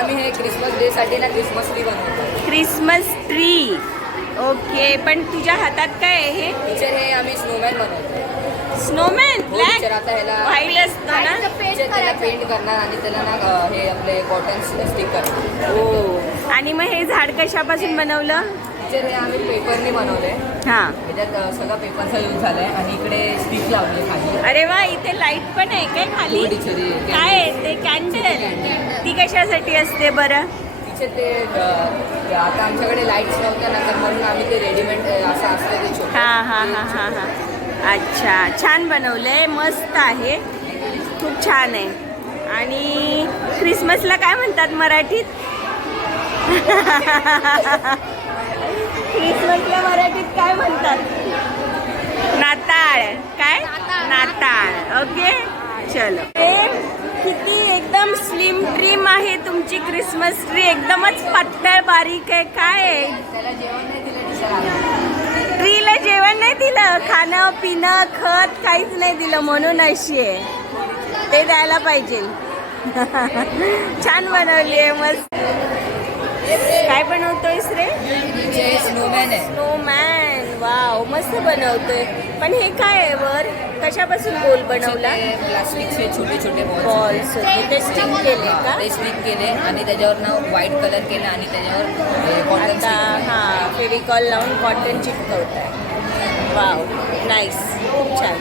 आम्ही हे Christmas day साठी ना क्रिसमस ट्री बनवतो. Christmas tree. ओके, पण तुझ्या हातात काय आहे हे? टीचर हे आम्ही स्नोमॅन बनवतो. स्नोमॅन हो ब्लॅक टीचर, आता ह्याला व्हाईट असतं ना? टीचर त्याला पेंट करणार आणि त्याला ना हे आपले कॉटन स्टिक करणार. हो. आणि मग हे झाड कशापासून बनवलं? टीचर हे आम्ही पेपरने बनवलंय. हा. त्याच्यात सगळा पेपरचा यूज झालाय आणि इकडे स्टिक लावली खाली. अरे वा, इथे लाईट पण आहे काय खाली? हो टीचर, हे काय आहे ते? कॅन्डल. ती कशासाठी असते बरं? टीचर ते आता आमच्याकडे लाईट्स नव्हत्या ना, तर म्हणून आम्ही ते रेडीमेड असं असतं ते छोटं. हा हा हा हा हा. अच्छा, छान बनवलंय, मस्त आहे, खूप छान आहे. आणि क्रिसमसला काय म्हणतात मराठीत? क्रिसमसला मराठीत काय म्हणतात? नाताळ. काय? नाताळ. ओके, चलो. किती एकदम स्लिम ट्रीम आहे तुमची क्रिसमस ट्री, एकदमच पातळ बारीक आहे. काय आहे? त्याला जेवण नाही दिलं टीचर आम्ही. ट्रीला जेवण नाही दिलं, खाणं पिणं खत काहीच नाही दिलं, म्हणून अशी आहे. ते द्यायला पाहिजे. छान बनवली आहे, मस्त. काय बनवतोयस रे? स्नोमॅन आहे. स्नोमॅन. वाव, मस्त बनवतोय. पण हे काय आहे वर? कशापासून गोल बनवला? प्लास्टिकचे छोटे छोटे बॉल्स ते स्टिक केले का? ते स्टिक केले आणि त्याच्यावर ना व्हाईट कलर केला आणि त्याच्यावर कॉटन आता हा फेविकॉल लावून कॉटन चिपकवत आहे. वाव, नाईस, खूप छान.